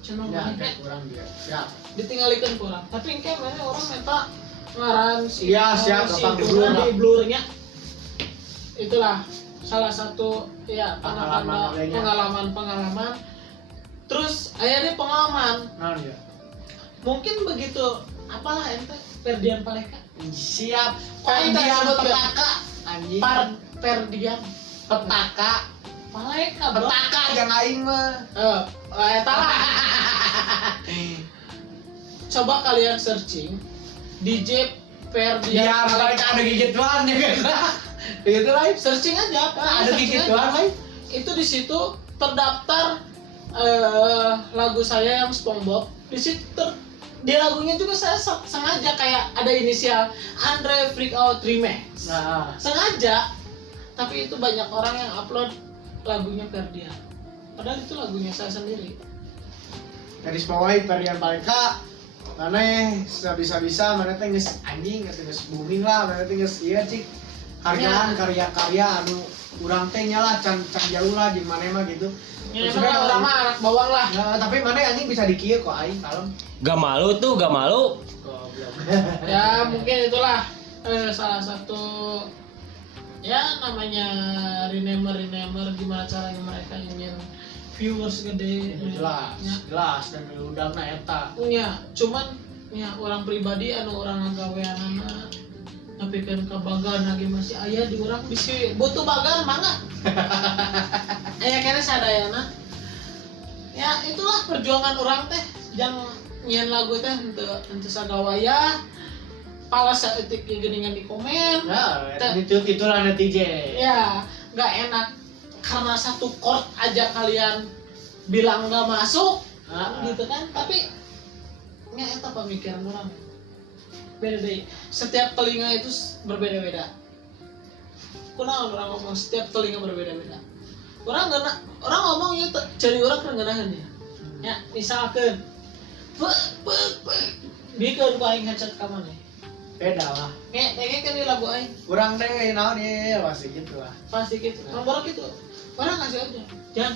channel Ya, mana kayak kurang dia. Siap. ditinggalkan kurang. Tapi kayak mana orang minta ngaran si Iya, siap, si gampang Blur di-blur. di blurnya. Itulah salah satu ya Pengalaman adanya. pengalaman. Terus akhirnya pengalaman. Nah, dia. Mungkin begitu apalah ente Perdian Paleka. Siap. Kok ente Perdian sebut petaka anjing. Perdian Petaka. Paleka bro. Petaka yang aing mah. Eta lah. Coba kalian searching DJ Perdian Ya, mereka ada gigituan ya kan. Begitu lah. searching aja Ada searching gigituan aja. lah. Itu di situ terdaftar lagu saya yang SpongeBob. Di situ di lagunya juga saya sengaja kayak ada inisial Andre Freak Out Remix. Nah, Sengaja. Tapi itu banyak orang yang upload lagunya Perdian. Padahal itu lagunya saya sendiri. garis bawahi Perdian Paleka. Mana bisa-bisa mana teh geus anjing atuh geus booming lah, mana teh geus ieu cik. Hargaan karya-karya anu urang teh nyalah can jauh lah di mana mah gitu. Ya, emang orang mah anak bawang lah. Nah, tapi mana anjing bisa dikieu kok aing kalem. Gak malu. Goblok. Ya mungkin itulah salah satu ya namanya rename gimana caranya mereka ingin viewers gede. Jelas dan udangna eta. Ya, cuman ya orang pribadi anu orang gaweanana tapi kan kabagan lagi masih aya di orang bisa butuh bagan mangga. Aya kene sadayana. Ya itulah perjuangan orang teh yang nyian lagu teh henteu sagawaya pala saeutik geuningan di komen. Nah, itulah netizen. Ya, nggak enak karena satu chord aja kalian bilang nggak masuk, gitu kan? Tapi ya itu pemikiran orang. Beda deh. Setiap telinga itu berbeda-beda. Kunaon orang ngomong setiap telinga berbeda-beda. Orang ngomong ya cari orang kerengenahan ya. Ya, misalkan bikin ku aing headset ka maneh. Beda lah. Kayak kan di lagu aing. Kurang teh naon ya pasti gitu lah. Pasti gitu. Kalau gitu. Orang kasih aja. Jangan.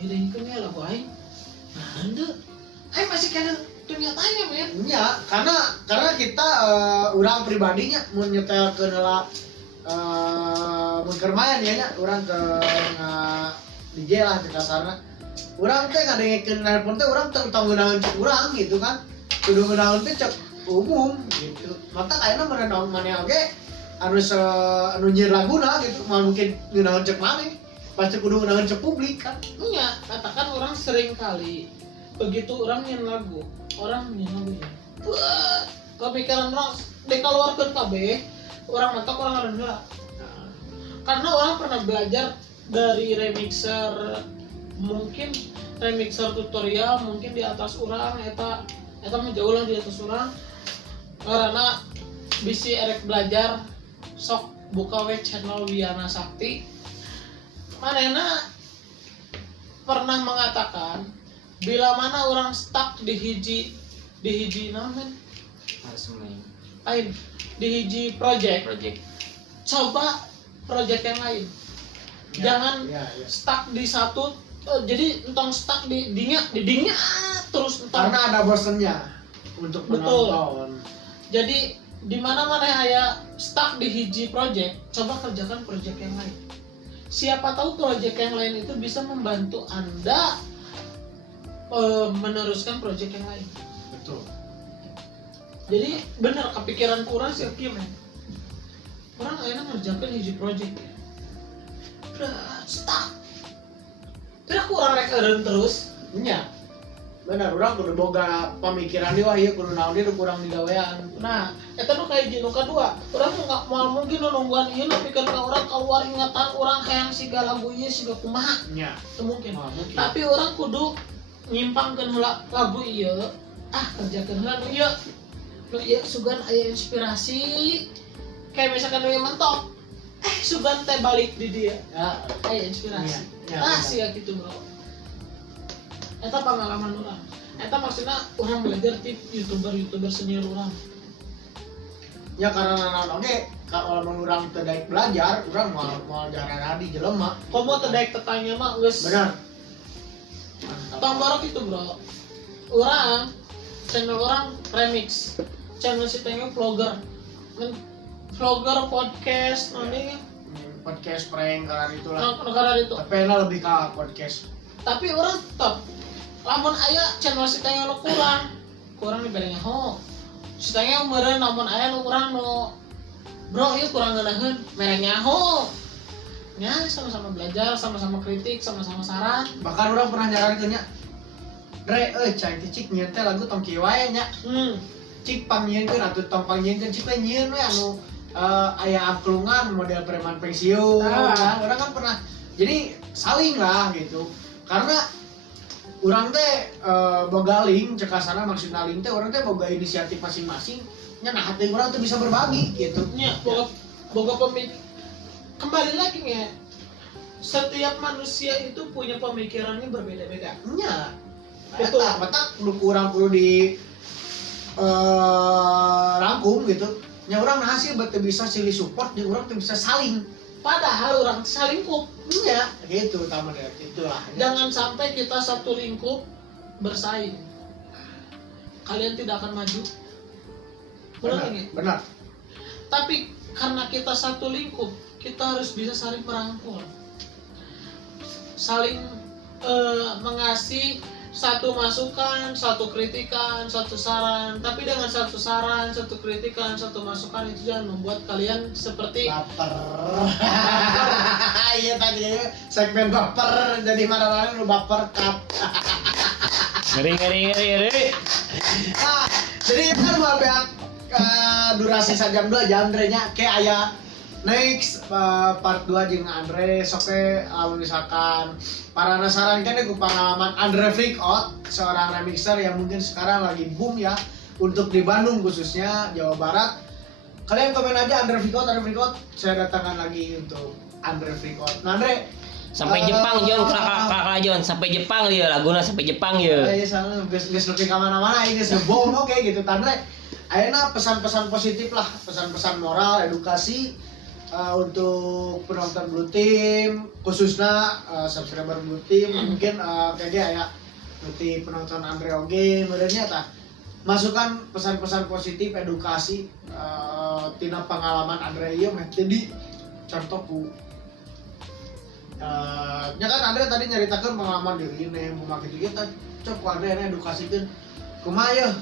Ya dengerin ya lagu aing. Anda. Aing masih kena ternyatanya men. Iya, karena kita orang pribadinya mun nyetelkeun heula mun keur main ya nya urang ke DJ lah di kasarna. Urang teh ngadengekeun handphone teh urang teu ngeunaheun cek urang gitu kan. Kudu ngeunaheun teh cek umum gitu. Maka kayaknya merenang mana oke anu nyieun laguna gitu mal mungkin ngeunaheun cek maneh. Pasti kudu ngeunaheun cek publik kan. Iya, katakan orang sering kali begitu orang nyen lagu, orang nyen lagu ya. Kepikiran orang dikeluarkeun kabeh, orang mentok orang rendah. Karena orang pernah belajar dari remixer mungkin remixer tutorial mungkin di atas orang eta menjauh lah di atas orang karena bisi erek belajar sok buka web channel Wiana Sakti manehna pernah mengatakan bila mana orang stuck di hiji namen harus main lain di hiji project coba project yang lain jangan stuck di satu jadi entong stuck di dinya terus entong Karena ada bosennya untuk Betul. menonton. jadi di mana aya stuck di hiji project coba kerjakan project yang lain siapa tahu project yang lain itu bisa membantu Anda meneruskan project yang lain. Betul. Jadi benar kepikiran kurang sih men. Orang akhirnya ngerjakan hiji project ya. Udah stuck. Tidak kurang rek eureun terus. Nya. Benar, urang kudu boga pamikiran deui wah ieu kudu naon deui kurang digawean. Nah, eta nu kayak nu kadua. Urang enggak moal mungkin nungguan ieu pikeun ka urang keluar ingatan urang hayang siga lagu ieu siga kumaha. Nya. Itu mungkin. Mungkin. Tapi orang kudu nyimpangkeun heula lagu ieu. Kerjakeun heula nu ieu. ya sugan aya inspirasi kayak misalkan dia mentok sugan teh balik di dia Ya, aya inspirasi Iya, ah benar. sih ya gitu bro eta pengalaman orang eta maksudnya orang belajar tip youtuber senior orang ya karena naon oge kalau urang teu daek belajar, urang mau jarang di jelema. komo teh daek tetanya mah geus Benar. tong borok itu bro orang channel orang remix channel si tengah vlogger vlogger podcast nanti Podcast prank karena itulah. negara itu Tapi enak lebih ke podcast. tapi orang tetap lamun aya channel si tengah lo kurang dibandingnya ho si tengah meureun lamun aya nu urang nu bro ieu kurang ngeunaheun merenya ho nya sama-sama belajar sama-sama kritik sama-sama saran Bahkan orang pernah nyaranin nya. Dre, cai cik nyieun teh lagu tong kieu wae nya. Cik pangnyieunkeun atuh tong pangnyieunkeun cik teh nyieun we anu aya angklungan model preman pensiun. Ah. Orang kan pernah jadi saling lah gitu. Karena urang teh boga link cek kasana maksudna link teh urang teh boga inisiatif masing-masing nya nah hati urang teh bisa berbagi gitu. nya boga pemik kembali lagi nya setiap manusia itu punya pemikirannya berbeda-beda Nya. Betul. Eta nu kurang perlu di rangkum gitu. Nya urang nah hasil teu bisa silih support jeung urang teu bisa saling. padahal orang salingkup Nya, gitu utama dari itulah. jangan sampai kita satu lingkup bersaing kalian tidak akan maju benar, ulang ini benar. tapi karena kita satu lingkup kita harus bisa saling merangkul saling mengasih satu masukan, satu kritikan, satu saran. Tapi dengan satu saran, satu kritikan, satu masukan itu jangan membuat kalian seperti Baper. Iya tadi segmen baper jadi marah-marah lu baper cut. Ngeri. Nah, jadi kan mau beak durasi sajam 2 jam nya kayak aya next part 2 jeung Andre soke misalkan para penasaran kan ku pengalaman Andre Freakout seorang remixer yang mungkin sekarang lagi boom ya untuk di Bandung khususnya Jawa Barat. Kalian komen aja Andre Freakout saya datangkan lagi untuk Andre Freakout. Nah Andre Sampai Jepang Jon, kelak Jon, sampai Jepang dia laguna sampai Jepang ya. Iya salah geus lebih ka mana-mana ini geus bom oke gitu Andre. Ayeuna pesan-pesan positif lah, pesan-pesan moral, edukasi untuk penonton Blue Team khususnya subscriber Blue Team mungkin kayaknya ya berarti penonton Andre oge merenya tah masukkan pesan-pesan positif edukasi tina pengalaman Andre ieu meh jadi contohku nya kan Andre tadi nyaritakeun pengalaman diri ini mau gitu kita cok Andre edukasikeun kumaha yeuh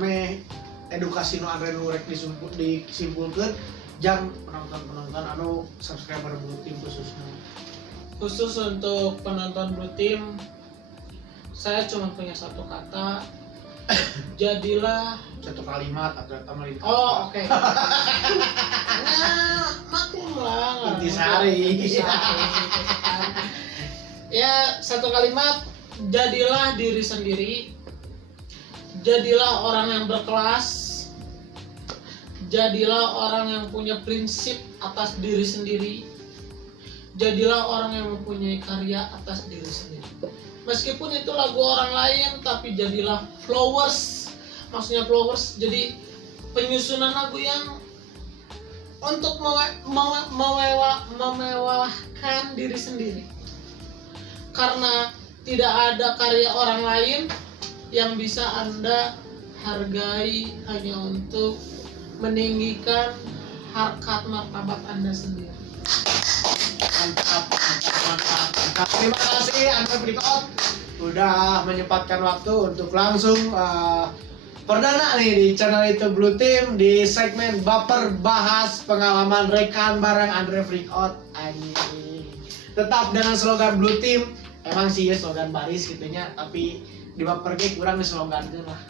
meh edukasi nu Andre nu rek disimpulkeun jang penonton anu subscriber Blue Team khusus untuk penonton Blue Team. Saya cuma punya satu kata, jadilah. satu kalimat agak tamat itu. Oh oke. Nah, maklum lah. Intisari. Ya satu kalimat, jadilah diri sendiri, jadilah orang yang berkelas. Jadilah orang yang punya prinsip atas diri sendiri. Jadilah orang yang mempunyai karya atas diri sendiri. Meskipun itu lagu orang lain, tapi jadilah flowers. Maksudnya flowers, jadi penyusunan lagu yang untuk memewahkan diri sendiri. Karena tidak ada karya orang lain yang bisa Anda hargai hanya untuk meninggikan harkat martabat Anda sendiri. Mantap. Terima kasih Andre Freakout udah menyempatkan waktu untuk langsung perdana nih di channel itu Blue Team di segmen baper bahas pengalaman rekan bareng Andre Freakout. Anjing. Tetap dengan slogan Blue Team. Emang sih ya slogan baris gitunya, tapi di baper ge kurang slogan lah.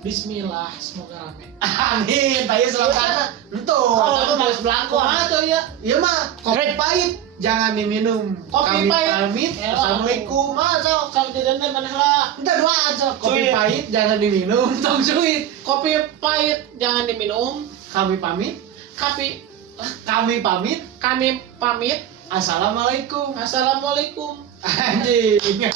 Bismillah, semoga rame. Amin, tayo selama Entuh, Kalau aku mas belangkon. kumaha tuh ya? Iya mah, kopi pahit jangan diminum. Kopi Kami pahit. pamit. Ya, Assalamualaikum. Masuk sama jajan teh maneh lah. Kita doa aja. Kopi Cuit. pahit jangan diminum. Tong suit. Kopi pahit jangan diminum. Kami pamit. Kami Kami pamit. pamit. Assalamualaikum. Assalamualaikum. Anjing.